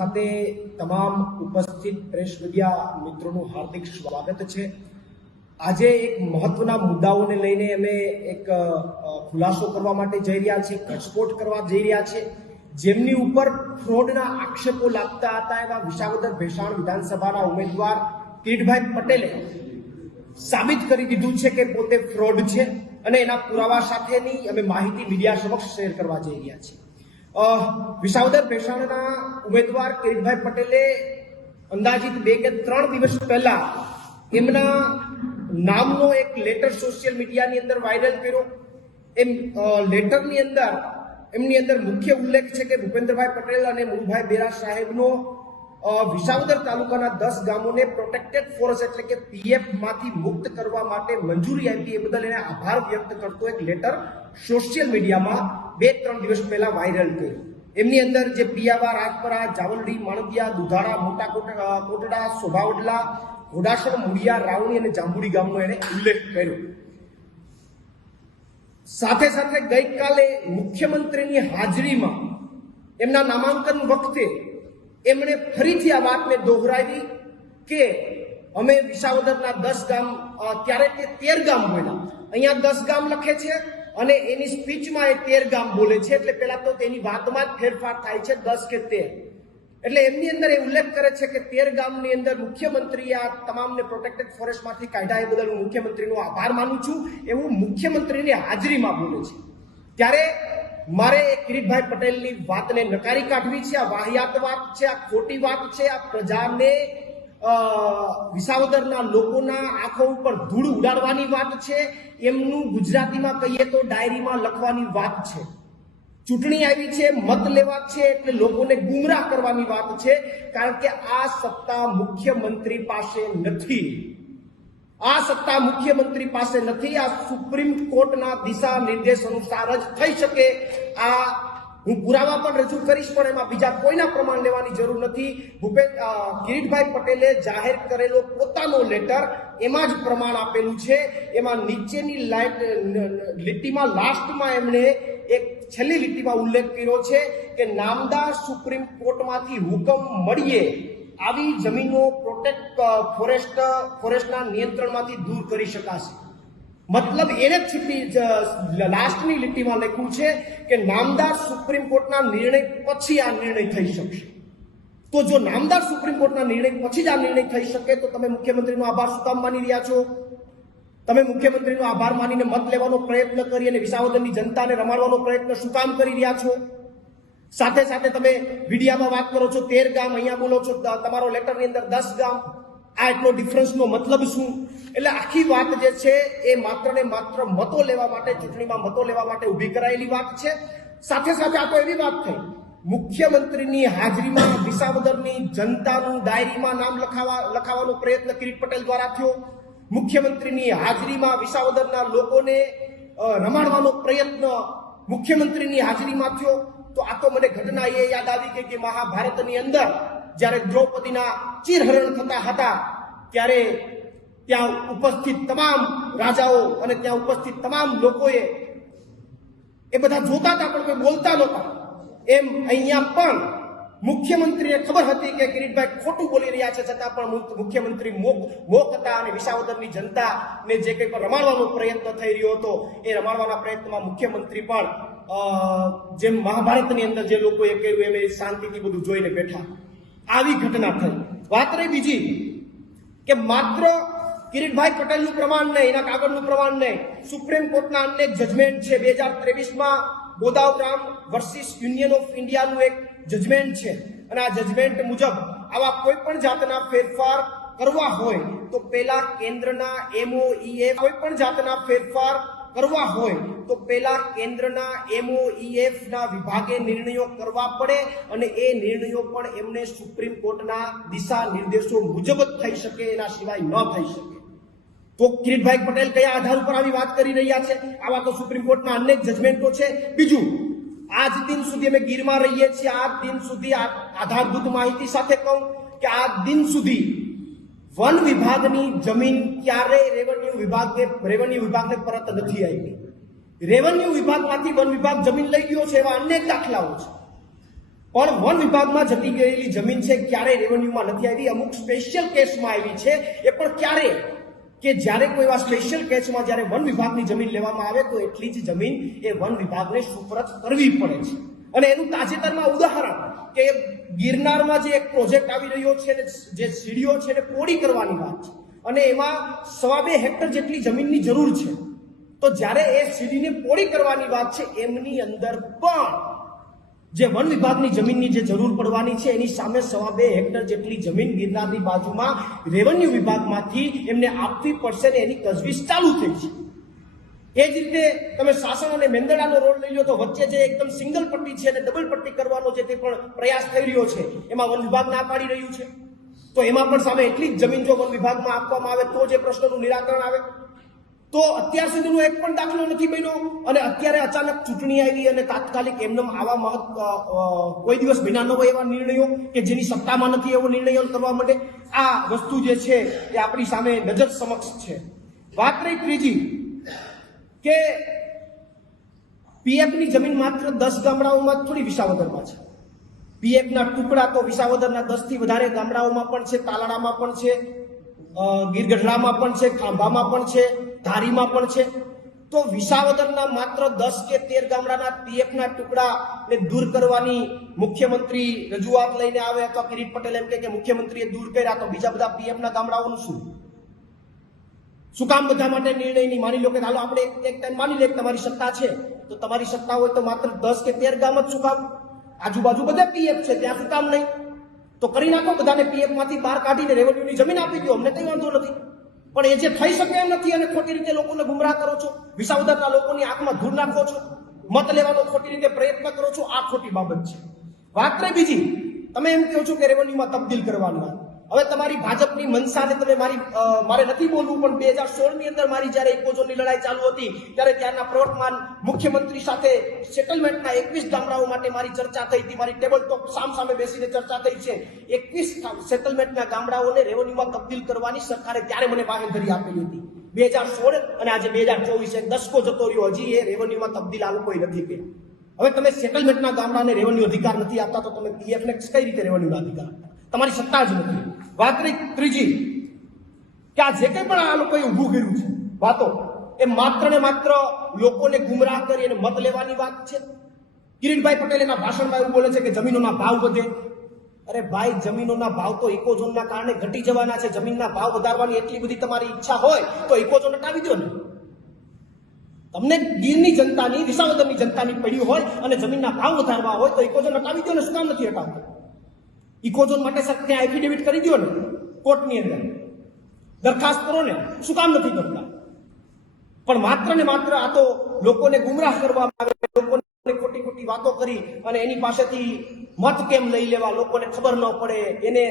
સાથે તમામ ઉપસ્થિત પ્રેસ મીડિયા મિત્રોનું હાર્દિક સ્વાગત છે આજે એક મહત્વના મુદ્દાઓને લઈને અમે એક ખુલાસો કરવા માટે જઈ રહ્યા છીએ એક્સપોર્ટ કરવા જઈ રહ્યા છે જેમની ઉપર ફ્રોડના આક્ષેપો લાગતા હતા એવા વિશાવદર ભેષાણ વિધાનસભાના ઉમેદવાર કિરીટભાઈ પટેલે સાબિત કરી દીધું છે કે પોતે ફ્રોડ છે અને એના પુરાવા સાથેની અમે માહિતી મીડિયા સમક્ષ શેર કરવા જઈ રહ્યા છીએ વિસાવદર ભેસાણના ઉમેદવાર કિરીટભાઈ પટેલે અંદાજિત બે કે ત્રણ દિવસ પહેલા એમના નામનો એક લેટર સોશિયલ મીડિયાની અંદર વાયરલ કર્યો એમ લેટરની અંદર એમની અંદર મુખ્ય ઉલ્લેખ છે કે ભૂપેન્દ્રભાઈ પટેલ અને મુરુભાઈ બેરા સાહેબનો વિસાવદર તાલુકાના દસ ગામોને પ્રોટેક્ટેડ ફોરેસ્ટ એટલે કે પીએફમાંથી મુક્ત કરવા માટે મંજૂરી આપી એ બદલ એને આભાર વ્યક્ત કરતો એક લેટર સોશિયલ મીડિયામાં બે ત્રણ દિવસ પહેલા વાયરલ કર્યું એમની અંદર જે પિયાવા રાજપરા જાવલડી માણદિયા દુધાળા મોટા કોટડા સોભાવડલા ઘોડાસણ મુડિયા રાવણી અને જાંબુડી ગામનો એણે ઉલ્લેખ કર્યો સાથે સાથે ગઈકાલે મુખ્યમંત્રીની હાજરીમાં એમના નામાંકન વખતે એમણે ફરીથી આ વાતને દોહરાવી કે અમે વિસાવદરના દસ ગામ ત્યારે તે તેર ગામ બોલ્યા અહીંયા દસ ગામ લખે છે અને એની સ્પીચમાં એ તેર ગામ બોલે છે એટલે પહેલાં તો તેની વાતમાં જ ફેરફાર થાય છે દસ કે તેર એટલે એમની અંદર એ ઉલ્લેખ કરે છે કે તેર ગામની અંદર મુખ્યમંત્રી આ તમામને પ્રોટેક્ટેડ ફોરેસ્ટમાંથી કાઢ્યા એ બદલ હું મુખ્યમંત્રીનો આભાર માનું છું એવું મુખ્યમંત્રીની હાજરીમાં બોલે છે ત્યારે મારે કિરીટભાઈ પટેલની વાતને નકારી કાઢવી છે આ વાહિયાત વાત છે આ ખોટી વાત છે આ પ્રજાને વિસાવદરના લોકોના આંખો ઉપર ધૂળ ઉડાડવાની વાત છે એમનું ગુજરાતીમાં કહીએ તો ડાયરીમાં લખવાની વાત છે ચૂંટણી આવી છે મત લેવા છે એટલે લોકોને ગુમરાહ કરવાની વાત છે કારણ કે આ સત્તા મુખ્યમંત્રી પાસે નથી આ સત્તા મુખ્યમંત્રી પાસે નથી આ સુપ્રીમ કોર્ટના દિશા નિર્દેશ અનુસાર જ થઈ શકે આ હું પુરાવા પણ રજૂ કરીશ પણ એમાં બીજા કોઈના પ્રમાણ લેવાની જરૂર નથી ભૂપેન કિરીટભાઈ પટેલે જાહેર કરેલો પોતાનો લેટર એમાં જ પ્રમાણ આપેલું છે એમાં નીચેની લાઈટ લીટીમાં લાસ્ટમાં એમણે એક છેલ્લી લીટીમાં ઉલ્લેખ કર્યો છે કે નામદાર સુપ્રીમ કોર્ટમાંથી હુકમ મળીએ આવી જમીનો પ્રોટેક્ટ ફોરેસ્ટ ફોરેસ્ટના નિયંત્રણમાંથી દૂર કરી શકાશે મતલબ એને છૂટી લાસ્ટની લીટીમાં લખ્યું છે કે નામદાર સુપ્રીમ કોર્ટના નિર્ણય પછી આ નિર્ણય થઈ શકશે તો જો નામદાર સુપ્રીમ કોર્ટના નિર્ણય પછી જ આ નિર્ણય થઈ શકે તો તમે મુખ્યમંત્રીનો આભાર શું કામ માની રહ્યા છો તમે મુખ્યમંત્રીનો આભાર માનીને મત લેવાનો પ્રયત્ન કરી અને વિસાવદનની જનતાને રમાડવાનો પ્રયત્ન શું કામ કરી રહ્યા છો સાથે સાથે તમે મીડિયામાં વાત કરો છો તેર ગામ અહીંયા બોલો છો તમારો લેટરની અંદર દસ ગામ આ એટલો ડિફરન્સનો મતલબ શું એટલે આખી વાત જે છે એ માત્ર ને માત્ર મતો લેવા માટે ચૂંટણીમાં મતો લેવા માટે ઊભી કરાયેલી વાત છે સાથે સાથે આ તો એવી વાત થઈ મુખ્યમંત્રીની હાજરીમાં વિસાવદરની જનતાનું ડાયરીમાં નામ લખાવા લખાવવાનો પ્રયત્ન કિરીટ પટેલ દ્વારા થયો મુખ્યમંત્રીની હાજરીમાં વિસાવદરના લોકોને રમાડવાનો પ્રયત્ન મુખ્યમંત્રીની હાજરીમાં થયો તો આ તો મને ઘટના એ યાદ આવી કે મહાભારતની અંદર જ્યારે દ્રૌપદીના ચીરહરણ થતા હતા ત્યારે ત્યાં ઉપસ્થિત તમામ રાજાઓ અને ત્યાં ઉપસ્થિત તમામ લોકોએ એ બધા જોતા હતા પણ કોઈ બોલતા નહોતા એમ અહીંયા પણ મુખ્યમંત્રીને ખબર હતી કે કિરીટભાઈ ખોટું બોલી રહ્યા છે છતાં પણ મુખ્યમંત્રી મોક મોક હતા અને વિસાવદરની જનતાને જે કંઈ પણ રમાડવાનો પ્રયત્ન થઈ રહ્યો હતો એ રમાડવાના પ્રયત્નમાં મુખ્યમંત્રી પણ જેમ મહાભારતની અંદર જે લોકોએ કહ્યું એમ એ શાંતિથી બધું જોઈને બેઠા આવી ઘટના થઈ વાત રહી બીજી કે માત્ર કિરીટભાઈ પટેલનું પ્રમાણ નહીં એના કાગળનું પ્રમાણ નહીં સુપ્રીમ કોર્ટના અન્ય જજમેન્ટ છે બે હજાર ત્રેવીસમાં બોદાવરામ વર્સિસ યુનિયન ઓફ ઇન્ડિયાનું એક જજમેન્ટ છે અને આ જજમેન્ટ મુજબ આવા કોઈ પણ જાતના ફેરફાર કરવા હોય તો પહેલા કેન્દ્રના એમઓઈએ e કોઈ પણ જાતના ફેરફાર કરવા હોય તો પહેલા કેન્દ્રના એમઓઈએફ e ના વિભાગે નિર્ણયો કરવા પડે અને એ નિર્ણયો પણ એમને સુપ્રીમ કોર્ટના દિશા નિર્દેશો મુજબ જ થઈ શકે એના સિવાય ન થઈ શકે તો કિરીટભાઈ પટેલ કયા આધાર ઉપર આવી વાત કરી રહ્યા છે આવા તો સુપ્રીમ કોર્ટના અનેક જજમેન્ટો છે બીજું આજ દિન સુધી અમે ગીરમાં રહીએ છીએ આ દિન સુધી આધારભૂત માહિતી સાથે કહું કે આ દિન સુધી વન વિભાગની જમીન ક્યારેય રેવન્યુ વિભાગને રેવન્યુ વિભાગને પરત નથી આવી રેવન્યુ વિભાગમાંથી વન વિભાગ જમીન લઈ ગયો છે એવા અનેક દાખલાઓ છે પણ વન વિભાગમાં જતી ગયેલી જમીન છે ક્યારેય રેવન્યુમાં નથી આવી અમુક સ્પેશિયલ કેસમાં આવી છે એ પણ ક્યારે કે જ્યારે કોઈ એવા સ્પેશિયલ કેસમાં જ્યારે વન વિભાગની જમીન લેવામાં આવે તો એટલી જ જમીન એ વન વિભાગને સુપરત કરવી પડે છે અને એનું તાજેતરમાં ઉદાહરણ કે ગિરનારમાં જે એક પ્રોજેક્ટ આવી રહ્યો છે જે સીડીઓ છે એને પોડી કરવાની વાત છે અને એમાં સવા બે હેક્ટર જેટલી જમીનની જરૂર છે તો જ્યારે એ સીડીને પોળી કરવાની વાત છે એમની અંદર પણ જે વન વિભાગની જમીનની જે જરૂર પડવાની છે એની સામે સવા બે હેક્ટર જેટલી જમીન ગિરનારની બાજુમાં રેવન્યુ વિભાગમાંથી એમને આપવી પડશે ને એની તજવીજ ચાલુ થઈ છે એ જ રીતે તમે સાસણ અને મેંદડાનો રોડ લઈ લો તો વચ્ચે જે એકદમ સિંગલ પટ્ટી છે અને ડબલ પટ્ટી કરવાનો જે તે પણ પ્રયાસ થઈ રહ્યો છે એમાં વન વિભાગ ના પાડી રહ્યું છે તો એમાં પણ સામે એટલી જ જમીન જો વિભાગમાં આપવામાં આવે તો જે પ્રશ્નનું નિરાકરણ આવે તો અત્યાર સુધીનો એક પણ દાખલો નથી બન્યો અને અત્યારે અચાનક ચૂંટણી આવી અને તાત્કાલિક એમને આવા મહત્વ કોઈ દિવસ બિના ન હોય એવા નિર્ણયો કે જેની સત્તામાં નથી એવો નિર્ણયો કરવા માટે આ વસ્તુ જે છે એ આપણી સામે નજર સમક્ષ છે વાત રહી ત્રીજી કે પીએફની જમીન માત્ર દસ ગામડાઓમાં થોડી વિસાવદરમાં છે પીએફના ટુકડા તો વિસાવદરના દસથી વધારે ગામડાઓમાં પણ છે તાલાડામાં પણ છે ગીરગઢડામાં પણ છે ખાંભામાં પણ છે ધારીમાં પણ છે તો વિસાવદરના માત્ર દસ કે તેર ગામડાના પીએફના ટુકડાને દૂર કરવાની મુખ્યમંત્રી રજૂઆત લઈને આવે અથવા કિરીટ પટેલ એમ કે મુખ્યમંત્રીએ દૂર કર્યા તો બીજા બધા પીએફના ગામડાઓનું શું શું કામ બધા માટે નિર્ણય નહીં માની લો કે હાલો આપણે એક ટાઈમ માની લે તમારી સત્તા છે તો તમારી સત્તા હોય તો માત્ર દસ કે તેર ગામ જ શું કામ આજુબાજુ બધા પીએફ છે ત્યાં શું કામ નહીં તો કરી નાખો બધાને પીએફ માંથી બહાર કાઢીને રેવન્યુની જમીન આપી દો અમને કઈ વાંધો નથી પણ એ જે થઈ શકે એમ નથી અને ખોટી રીતે લોકોને ગુમરાહ કરો છો વિસાવદરના લોકોની આંખમાં ધૂળ નાખો છો મત લેવાનો ખોટી રીતે પ્રયત્ન કરો છો આ ખોટી બાબત છે વાત રહી બીજી તમે એમ કહો છો કે રેવન્યુમાં તબદીલ કરવાની વાત હવે તમારી ભાજપની મનસાને તમે મારી મારે નથી બોલવું પણ બે હજાર સોળની અંદર મારી જ્યારે ઇકોઝોનની લડાઈ ચાલુ હતી ત્યારે ત્યારના પ્રવર્તમાન મુખ્યમંત્રી સાથે સેટલમેન્ટના એકવીસ ગામડાઓ માટે મારી ચર્ચા થઈ હતી મારી ટેબલ ટોપ સામ સામે બેસીને ચર્ચા થઈ છે એકવીસ સેટલમેન્ટના ગામડાઓને રેવન્યુમાં તબદીલ કરવાની સરકારે ત્યારે મને બાહેંધરી આપેલી હતી બે હજાર સોળ અને આજે બે હજાર ચોવીસે દસકો જતો રહ્યો હજી એ રેવન્યુમાં તબદીલ આ લોકોએ નથી કે હવે તમે સેટલમેન્ટના ગામડાને રેવન્યુ અધિકાર નથી આપતા તો તમે પીએફને કઈ રીતે રેવન્યુના અધિકાર તમારી સત્તા જ નથી વાત વાતની ત્રીજી કે આ જે કંઈ પણ આ લોકોએ ઊભું કર્યું છે વાતો એ માત્ર ને માત્ર લોકોને ગુમરાહ કરી અને મત લેવાની વાત છે કિરીટભાઈ પટેલ એના ભાષણમાં એવું બોલે છે કે જમીનોના ભાવ વધે અરે ભાઈ જમીનોના ભાવ તો ઇકોઝોનના કારણે ઘટી જવાના છે જમીનના ભાવ વધારવાની એટલી બધી તમારી ઈચ્છા હોય તો ઇકોઝોન હટાવી દો ને તમને ગીરની જનતાની વિસાવદરની જનતાની પડી હોય અને જમીનના ભાવ વધારવા હોય તો ઇકોઝોન હટાવી દો ને શું કામ નથી હટાવતો ઇકોઝોન માટે સર ત્યાં એફિડેવિટ કરી દો ને કોર્ટની અંદર દરખાસ્ત કરો ને શું કામ નથી કરતા પણ માત્ર ને માત્ર આ તો લોકોને ગુમરાહ કરવા આવે લોકોને ખોટી ખોટી વાતો કરી અને એની પાસેથી મત કેમ લઈ લેવા લોકોને ખબર ન પડે એને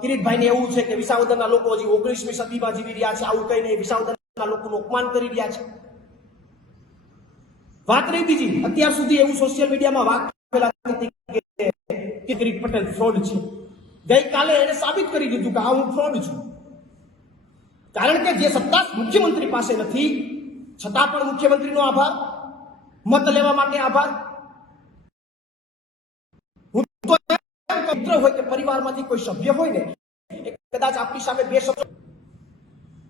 કિરીટભાઈને એવું છે કે વિસાવદરના લોકો હજી ઓગણીસમી સદીમાં જીવી રહ્યા છે આવું કહીને વિસાવદરના લોકોનું અપમાન કરી રહ્યા છે વાત રહી બીજી અત્યાર સુધી એવું સોશિયલ મીડિયામાં વાત કે કેતરીક પટેલ ફ્રોડ છે ગઈકાલે એને સાબિત કરી દીધું કે આ હું ફ્રોડ છું કારણ કે જે સત્તા મુખ્યમંત્રી પાસે નથી છતાં પણ મુખ્યમંત્રીનો આભાર મત લેવા માટે આભાર હું તો મિત્ર હોય કે પરિવારમાંથી કોઈ સભ્ય હોય ને કદાચ આપણી સામે બે શબ્દો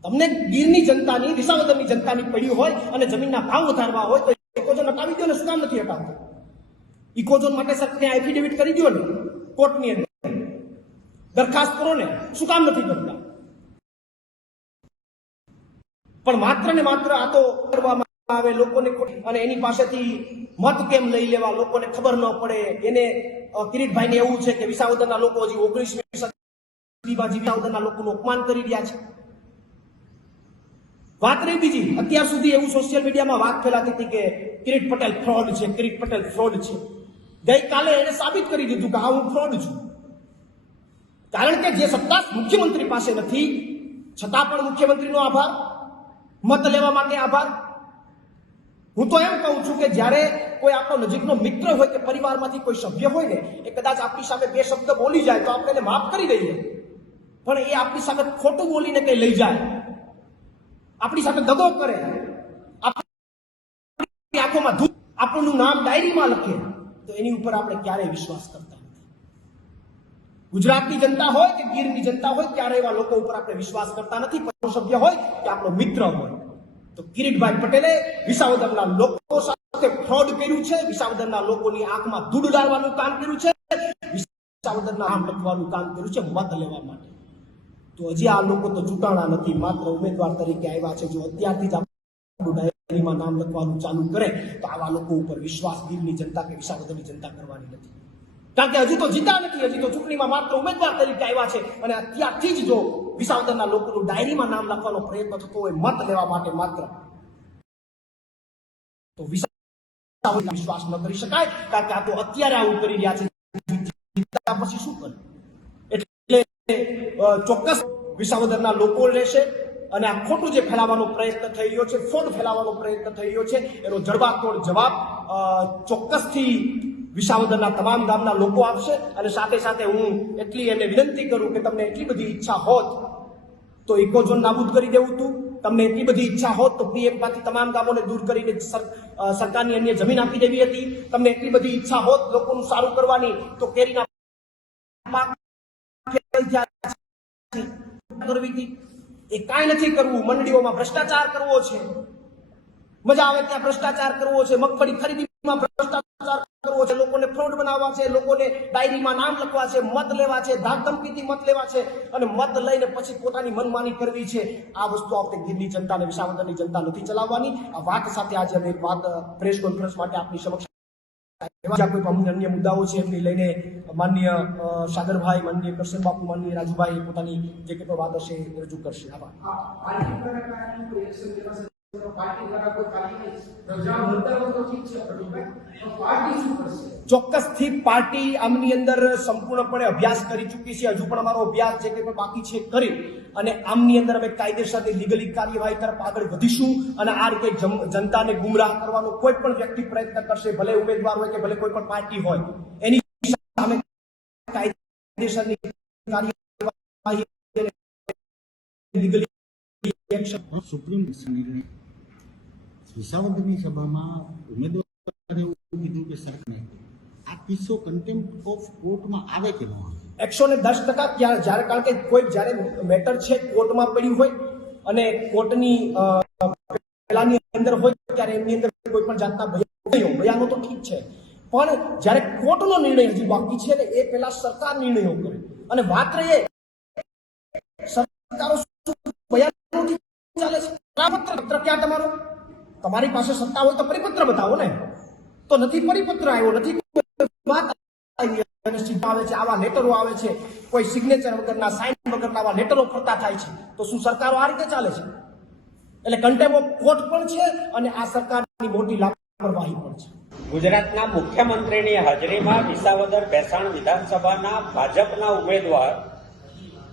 તમને ગીરની જનતાની વિસાવદરની જનતાની પડી હોય અને જમીનના ભાવ વધારવા હોય તો એક જ નટાવી દો ને શું કામ નથી હટાવતો ઇકોઝોન માટે સર ત્યાં એફિડેવિટ કરી દો ને કોર્ટની અંદર દરખાસ્ત કરો ને શું કામ નથી કરતા પણ માત્ર ને માત્ર આ તો કરવામાં આવે લોકોને અને એની પાસેથી મત કેમ લઈ લેવા લોકોને ખબર ન પડે એને કિરીટભાઈને એવું છે કે વિસાવદરના લોકો હજી ઓગણીસમી સદીમાં વિસાવદરના લોકોનું અપમાન કરી રહ્યા છે વાત રહી બીજી અત્યાર સુધી એવું સોશિયલ મીડિયામાં વાત ફેલાતી હતી કે કિરીટ પટેલ ફ્રોડ છે કિરીટ પટેલ ફ્રોડ છે ગઈકાલે એને સાબિત કરી દીધું કે હા હું ફ્રોડ છું કારણ કે જે સત્તા મુખ્યમંત્રી પાસે નથી છતાં પણ મુખ્યમંત્રીનો આભાર મત લેવા માટે આભાર હું તો એમ કહું છું કે જ્યારે કોઈ આપણો નજીકનો મિત્ર હોય કે પરિવારમાંથી કોઈ સભ્ય હોય ને એ કદાચ આપણી સામે બે શબ્દ બોલી જાય તો આપણે માફ કરી દઈએ પણ એ આપણી સામે ખોટું બોલીને કંઈ લઈ જાય આપણી સામે દગો કરે આંખોમાં ધૂપ આપણનું નામ ડાયરીમાં લખે તો એની ઉપર આપણે ક્યારેય વિશ્વાસ કરતા નથી ગુજરાતની જનતા હોય કે ગીરની જનતા હોય ત્યારે એવા લોકો ઉપર આપણે વિશ્વાસ કરતા નથી સભ્ય હોય કે આપણો મિત્ર હોય તો કિરીટભાઈ પટેલે વિસાવદરના લોકો સાથે ફ્રોડ કર્યું છે વિસાવદરના લોકોની આંખમાં ધૂળ ડાળવાનું કામ કર્યું છે વિસાવદરના આમ લખવાનું કામ કર્યું છે મત લેવા માટે તો હજી આ લોકો તો ચૂંટાણા નથી માત્ર ઉમેદવાર તરીકે આવ્યા છે જો અત્યારથી જ ડાયરીમાં નામ લખવાનું ચાલુ કરે તો આવા લોકો ઉપર વિશ્વાસ દિલની જનતા કે વિશાવદરની જનતા કરવાની નથી કારણ કે હજી તો જીતા નથી હજી તો ચૂંટણીમાં માત્ર ઉમેદવાર તરીકે આવ્યા છે અને અત્યારથી જ જો વિસાવદરના લોકોનું ડાયરીમાં નામ લખવાનો પ્રયત્ન થતો હોય મત લેવા માટે માત્ર તો વિશ્વાસ ન કરી શકાય કારણ કે આ તો અત્યારે આવું કરી રહ્યા છે પછી શું કરે એટલે ચોક્કસ વિસાવદરના લોકો રહેશે અને આ ખોટું જે ફેલાવવાનો પ્રયત્ન થઈ રહ્યો છે ફોન ફેલાવવાનો પ્રયત્ન થઈ રહ્યો છે એનો જડબાતોડ જવાબ ચોક્કસથી વિસાવદરના તમામ ગામના લોકો આપશે અને સાથે સાથે હું એટલી એને વિનંતી કરું કે તમને એટલી બધી ઈચ્છા હોત તો ઇકોઝોન નાબૂદ કરી દેવું હતું તમને એટલી બધી ઈચ્છા હોત તો પીએફમાંથી તમામ ગામોને દૂર કરીને સરકારની અન્ય જમીન આપી દેવી હતી તમને એટલી બધી ઈચ્છા હોત લોકોનું સારું કરવાની તો કેરીના કરવી હતી એ કાંઈ નથી કરવું મંડળીઓમાં ભ્રષ્ટાચાર કરવો છે મજા આવે ત્યાં ભ્રષ્ટાચાર કરવો છે મગફળી ખરીદીમાં ભ્રષ્ટાચાર કરવો છે લોકોને ફ્રોડ બનાવવા છે લોકોને ડાયરીમાં નામ લખવા છે મત લેવા છે ધાકધમકીથી મત લેવા છે અને મત લઈને પછી પોતાની મનમાની કરવી છે આ વસ્તુ આ વખતે ગીરની જનતા અને જનતા નથી ચલાવવાની આ વાત સાથે આજે અમે વાત પ્રેસ કોન્ફરન્સ માટે આપની સમક્ષ કોઈ પ્રમુખ અન્ય મુદ્દાઓ છે એમને લઈને માન્ય સાગરભાઈ માન્ય કરશન બાપુ માન્ય રાજુભાઈ પોતાની જે કેટલો વાત હશે રજૂ કરશે આભાર ચોક્કસથી પાર્ટી આમની અંદર સંપૂર્ણપણે અભ્યાસ કરી ચૂકી છે હજુ પણ અમારો અભ્યાસ છે કે બાકી છે કરી અને આમની અંદર અમે કાયદેસરની લીગલી કાર્યવાહી તરફ આગળ વધીશું અને આ રીતે જનતાને ગુમરાહ કરવાનો કોઈ પણ વ્યક્તિ પ્રયત્ન કરશે ભલે ઉમેદવાર હોય કે ભલે કોઈ પણ પાર્ટી હોય એની સામે કાયદેસરની કાર્યવાહી લીગલી સુપ્રીમ નિર્ણય વિસાવદરની સભામાં ઉમેદવારે કીધું કે સરકારને આ કિસ્સો કન્ટેમ્પ ઓફ કોર્ટમાં આવે કે ન એકસો ને દસ ટકા જ્યારે કારણ કે કોઈ જ્યારે મેટર છે કોર્ટમાં પડ્યું હોય અને કોર્ટની પહેલાની અંદર હોય ત્યારે એમની અંદર કોઈ પણ જાતના ભયો ભયાનો તો ઠીક છે પણ જ્યારે કોર્ટનો નિર્ણય હજી બાકી છે ને એ પહેલા સરકાર નિર્ણયો કરે અને વાત રહી સરકારો શું ચાલે છે પત્ર ક્યાં તમારું તમારી પાસે સત્તા હોય તો પરિપત્ર બતાવો ને તો નથી પરિપત્ર આવ્યો નથી આવે છે આવા લેટરો આવે છે કોઈ સિગ્નેચર વગરના સાઇન વગરના આવા લેટરો ફરતા થાય છે તો શું સરકારો આ રીતે ચાલે છે એટલે કન્ટેમ ઓફ કોર્ટ પણ છે અને આ સરકારની મોટી લાપરવાહી પણ છે ગુજરાતના મુખ્યમંત્રીની હાજરીમાં વિસાવદર ભેસાણ વિધાનસભાના ભાજપના ઉમેદવાર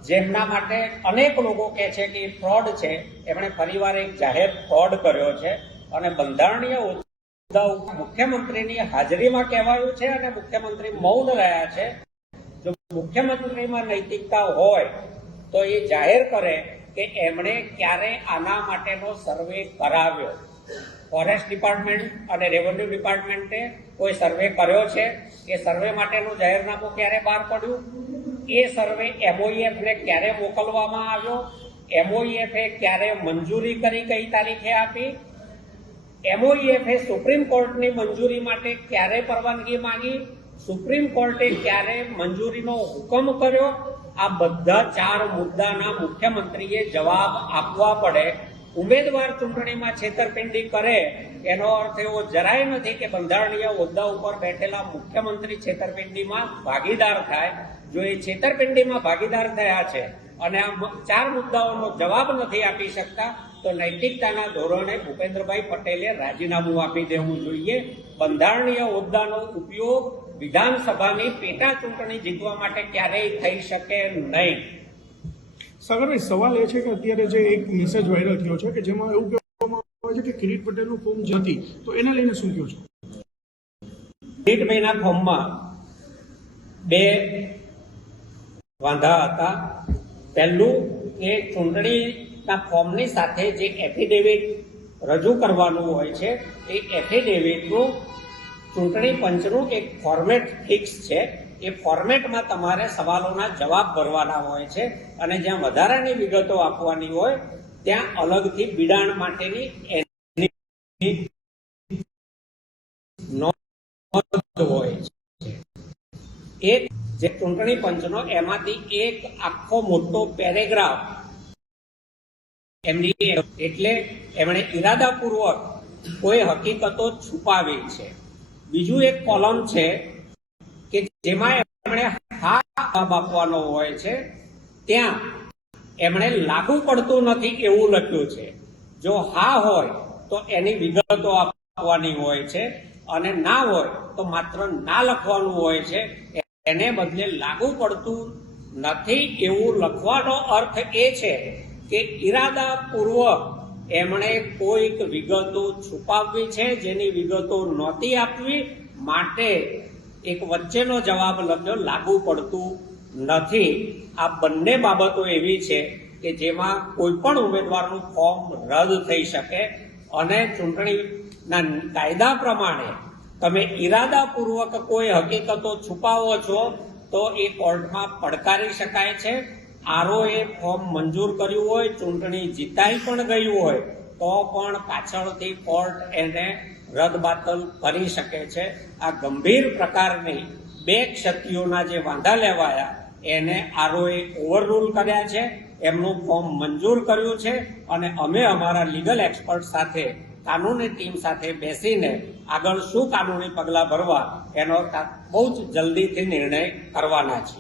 જેમના માટે અનેક લોકો કહે છે કે ફ્રોડ છે એમણે ફરીવાર એક જાહેર ફ્રોડ કર્યો છે અને બંધારણીય મુદ્દા મુખ્યમંત્રીની હાજરીમાં કહેવાયું છે અને મુખ્યમંત્રી મૌન રહ્યા છે જો મુખ્યમંત્રીમાં નૈતિકતા હોય તો એ જાહેર કરે કે એમણે ક્યારે આના માટેનો સર્વે કરાવ્યો ફોરેસ્ટ ડિપાર્ટમેન્ટ અને રેવન્યુ ડિપાર્ટમેન્ટે કોઈ સર્વે કર્યો છે એ સર્વે માટેનું જાહેરનામું ક્યારે બહાર પડ્યું એ સર્વે એમઓઈએફને e ક્યારે મોકલવામાં આવ્યો e એમઓઈએફે ક્યારે મંજૂરી કરી કઈ તારીખે આપી એમઓઈએફે સુપ્રીમ કોર્ટની મંજૂરી માટે ક્યારે પરવાનગી માંગી સુપ્રીમ કોર્ટે ક્યારે મંજૂરીનો હુકમ કર્યો આ બધા ચાર મુદ્દાના મુખ્યમંત્રીએ જવાબ આપવા પડે ઉમેદવાર ચૂંટણીમાં છેતરપિંડી કરે એનો અર્થ એવો જરાય નથી કે બંધારણીય હોદ્દા ઉપર બેઠેલા મુખ્યમંત્રી છેતરપિંડીમાં ભાગીદાર થાય જો એ છેતરપિંડીમાં ભાગીદાર થયા છે અને આ ચાર મુદ્દાઓનો જવાબ નથી આપી શકતા તો નૈતિકતાના ધોરણે ભૂપેન્દ્રભાઈ પટેલે રાજીનામું આપી દેવું જોઈએ બંધારણીય હોદ્દાનો ઉપયોગ વિધાનસભાની પેટા ચૂંટણી જીતવા માટે ક્યારેય થઈ શકે નહીં સાગરભાઈ સવાલ એ છે કે અત્યારે જે એક મેસેજ વાયરલ થયો છે કે જેમાં એવું કહેવામાં આવે છે કે કિરીટ પટેલનું ફોર્મ જતી તો એને લઈને શું કહો છો કિરીટભાઈના ફોર્મમાં બે વાંધા હતા પહેલું કે ચૂંટણીના ફોર્મની સાથે જે એફિડેવિટ રજૂ કરવાનું હોય છે એ એફિડેવિટનું ચૂંટણી પંચનું એક ફોર્મેટ ફિક્સ છે એ ફોર્મેટમાં તમારે સવાલોના જવાબ ભરવાના હોય છે અને જ્યાં વધારાની વિગતો આપવાની હોય ત્યાં અલગથી બિડાણ માટેની નોંધ હોય છે એ જે ચૂંટણી પંચનો એમાંથી એક આખો મોટો પેરેગ્રાફ એમની એટલે એમણે ઈરાદાપૂર્વક કોઈ હકીકતો છુપાવી છે બીજું એક કોલમ છે કે જેમાં એમણે હા જવાબ આપવાનો હોય છે ત્યાં એમણે લાગુ પડતું નથી એવું લખ્યું છે જો હા હોય તો એની વિગતો આપવાની હોય છે અને ના હોય તો માત્ર ના લખવાનું હોય છે એને બદલે લાગુ પડતું નથી એવું લખવાનો અર્થ એ છે કે ઈરાદાપૂર્વક એમણે કોઈક વિગતો છુપાવવી છે જેની વિગતો નહોતી આપવી માટે એક વચ્ચેનો જવાબ લખ્યો લાગુ પડતું નથી આ બંને બાબતો એવી છે કે જેમાં કોઈ પણ ઉમેદવારનું ફોર્મ રદ થઈ શકે અને ચૂંટણીના કાયદા પ્રમાણે તમે ઈરાદાપૂર્વક કોઈ હકીકતો છુપાવો છો તો એ કોર્ટમાં પડકારી શકાય છે આરોએ ફોર્મ મંજૂર કર્યું હોય ચૂંટણી જીતાઈ પણ ગયું હોય તો પણ પાછળથી કોર્ટ એને રદબાતલ કરી શકે છે આ ગંભીર પ્રકારની બે ક્ષતિઓના જે વાંધા લેવાયા એને આરોએ ઓવરરૂલ કર્યા છે એમનું ફોર્મ મંજૂર કર્યું છે અને અમે અમારા લીગલ એક્સપર્ટ સાથે કાનૂની ટીમ સાથે બેસીને આગળ શું કાનૂની પગલાં ભરવા એનો બહુ જ જલ્દીથી નિર્ણય કરવાના છે